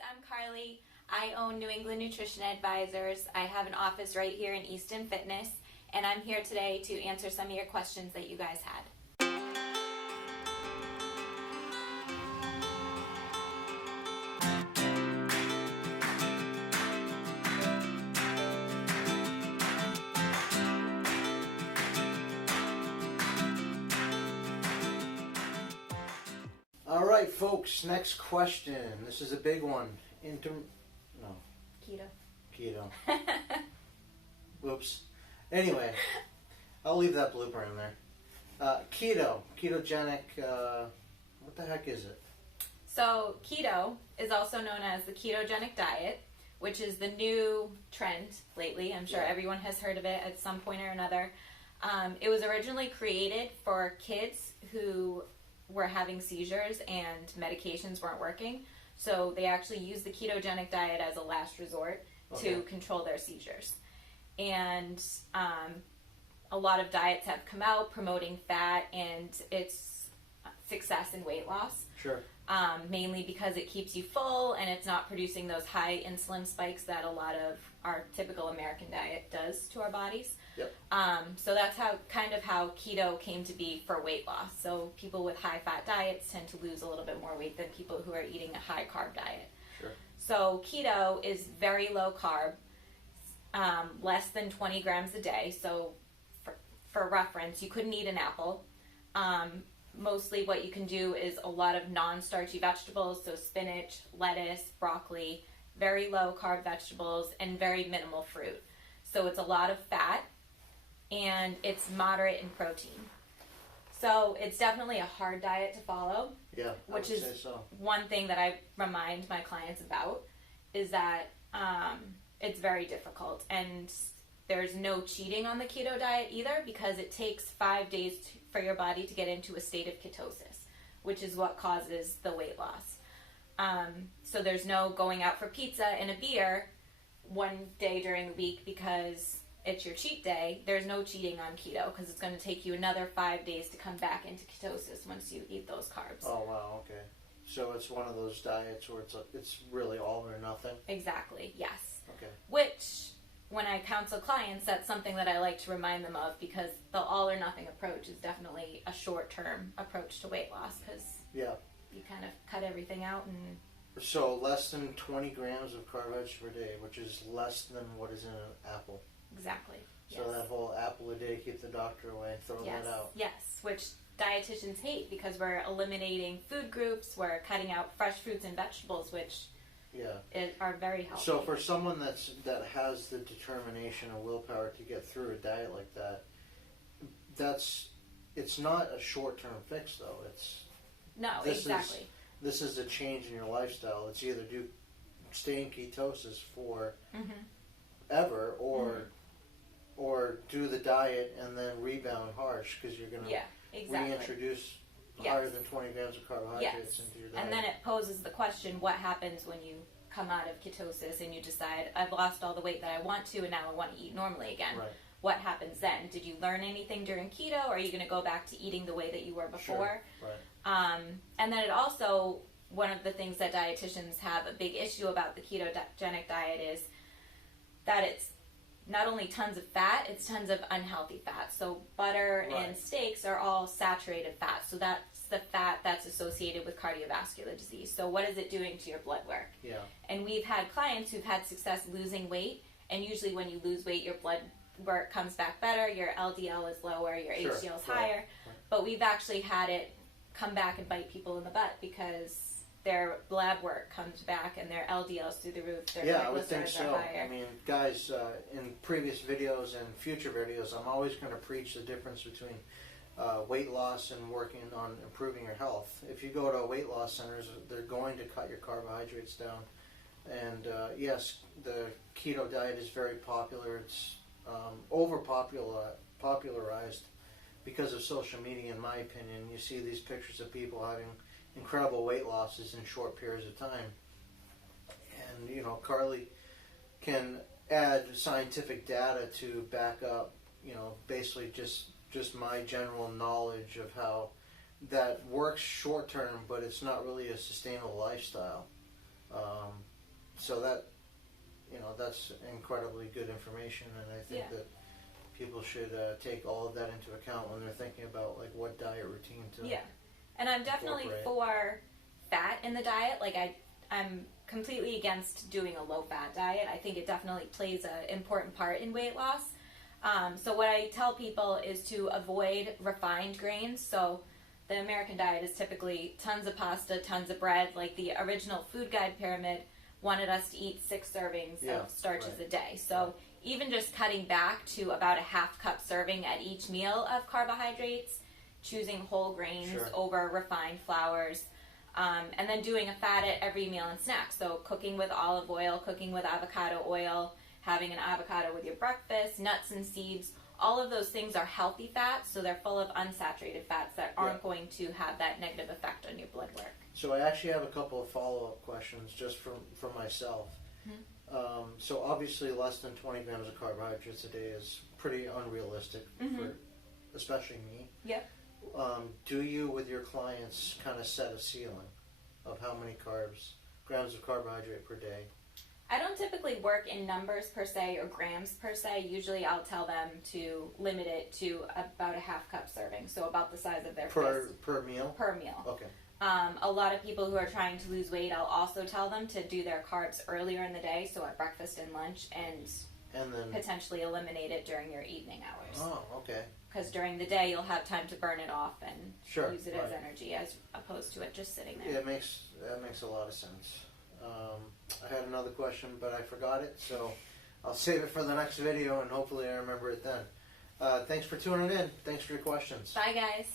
I'm Carly. I own New England Nutrition Advisors. I have an office right here in Easton Fitness, and I'm here today to answer some of your questions that you guys had. All right, folks, next question. This is a big one. Keto. Whoops. Anyway, I'll leave that blooper in there. Ketogenic, what the heck is it? So keto is also known as the ketogenic diet, which is the new trend lately. I'm sure everyone has heard of it at some point or another. It was originally created for kids who were having seizures and medications weren't working. So they actually used the ketogenic diet as a last resort to control their seizures. And a lot of diets have come out promoting fat and its success in weight loss. Sure. Mainly because it keeps you full and it's not producing those high insulin spikes that a lot of our typical American diet does to our bodies. Yep. So that's how keto came to be for weight loss. So people with high fat diets tend to lose a little bit more weight than people who are eating a high carb diet. Sure. So keto is very low carb, less than 20 grams a day. So for reference, you couldn't eat an apple. Mostly what you can do is a lot of non-starchy vegetables, so spinach, lettuce, broccoli, very low carb vegetables, and very minimal fruit. So it's a lot of fat, and it's moderate in protein. So it's definitely a hard diet to follow. Yeah, which is one thing that I remind my clients about, is that it's very difficult, and there's no cheating on the keto diet either, because it takes 5 days for your body to get into a state of ketosis, which is what causes the weight loss. So there's no going out for pizza and a beer one day during the week because it's your cheat day. There's no cheating on keto because it's going to take you another 5 days to come back into ketosis once you eat those carbs. Oh, wow, okay. So it's one of those diets where it's really all or nothing? Exactly, yes. Okay. Which, when I counsel clients, that's something that I like to remind them of, because the all or nothing approach is definitely a short-term approach to weight loss, because you kind of cut everything out. And so less than 20 grams of carbohydrates per day, which is less than what is in an apple. Exactly. So that whole apple a day, keep the doctor away, throw that out. Yes, which dietitians hate, because we're eliminating food groups, we're cutting out fresh fruits and vegetables, which are very healthy. So for someone that has the determination and willpower to get through a diet like that, it's not a short-term fix, though. Exactly. This is a change in your lifestyle. It's either stay in ketosis for ever, or do the diet and then rebound harsh, because you're going to reintroduce higher than 20 grams of carbohydrates into your diet. And then it poses the question, what happens when you come out of ketosis and you decide, I've lost all the weight that I want to and now I want to eat normally again? Right. What happens then? Did you learn anything during keto, or are you going to go back to eating the way that you were before? Sure. Right. And then it also, one of the things that dietitians have a big issue about the ketogenic diet is that it's not only tons of fat, it's tons of unhealthy fat. So butter and steaks are all saturated fat. So that's the fat that's associated with cardiovascular disease. So what is it doing to your blood work? Yeah. And we've had clients who've had success losing weight, and usually when you lose weight, your blood work comes back better, your LDL is lower, your HDL is higher. Right. But we've actually had it come back and bite people in the butt, because their lab work comes back and their LDL's through the roof, their I would think so. I mean, guys, in previous videos and future videos, I'm always going to preach the difference between weight loss and working on improving your health. If you go to weight loss centers, they're going to cut your carbohydrates down. And yes, the keto diet is very popular. It's popularized because of social media, in my opinion. You see these pictures of people having incredible weight losses in short periods of time. And, Carly can add scientific data to back up, basically just my general knowledge of how that works short term, but it's not really a sustainable lifestyle. so that, that's incredibly good information, and I think that people should take all of that into account when they're thinking about like what diet routine to. Yeah, and I'm definitely for fat in the diet. Like I'm completely against doing a low-fat diet. I think it definitely plays an important part in weight loss. So what I tell people is to avoid refined grains. So the American diet is typically tons of pasta, tons of bread. Like the original food guide pyramid wanted us to eat 6 servings of starches a day. So even just cutting back to about a half cup serving at each meal of carbohydrates, choosing whole grains over refined flours, and then doing a fat at every meal and snack. So cooking with olive oil, cooking with avocado oil, having an avocado with your breakfast, nuts and seeds. All of those things are healthy fats, so they're full of unsaturated fats that aren't going to have that negative effect on your blood work. So I actually have a couple of follow-up questions just for myself. Mm-hmm. So obviously less than 20 grams of carbohydrates a day is pretty unrealistic for especially me. Yep. Do you, with your clients, kind of set a ceiling of how many grams of carbohydrate per day? I don't typically work in numbers per se or grams per se. Usually I'll tell them to limit it to about a half cup serving, so about the size of their fist. Per meal? Per meal. Okay. A lot of people who are trying to lose weight, I'll also tell them to do their carbs earlier in the day, so at breakfast and lunch, and then potentially eliminate it during your evening hours. Oh, okay. Because during the day you'll have time to burn it off and use it as right. energy, as opposed to it just sitting there. Yeah, that makes a lot of sense. I had another question, but I forgot it, so I'll save it for the next video, and hopefully I remember it then. Thanks for tuning in. Thanks for your questions. Bye, guys.